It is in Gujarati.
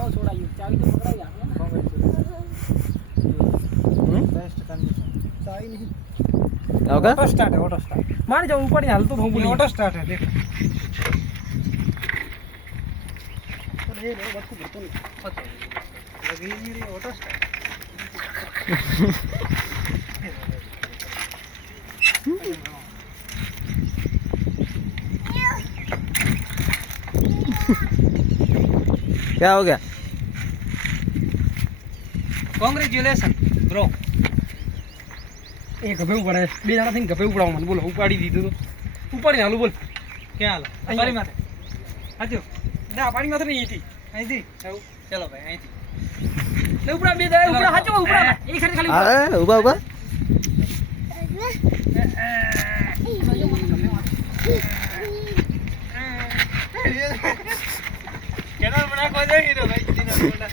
નવો છોડાયું ચાવી તો પકડાઈ આપણે બેસ્ટ કન્ડિશન ચાવી નહીં ઓકે ઓટો સ્ટાર્ટ મારી જાવ ઉપર ની હાલતો હું બોલી ઓટો સ્ટાર્ટ હે દેખ તો એ રે બધું ભરતો નહીં પતો લગી રે ઓટો સ્ટાર્ટ क्या हो गया કોંગ્રેચ્યુલેશન બ્રો એ ગભે પડે બે જણા થઈને ગભે ઉપડાવો મને બોલો ઉપાડી દીધું તો ઉપાડી હાલું બોલ ક્યાં હાલો પાણી માથે હાજો ના પાણી માથે નહીં અહીંથી ચલો ભાઈ અહીંથી લે ઉપડા બે દાડા ઉપડા હાચો ઉપડા એક સાઈડ ખાલી अरे उबा उबा કેનાલ બના કો જાય હીરો ભાઈ કેનાલ બના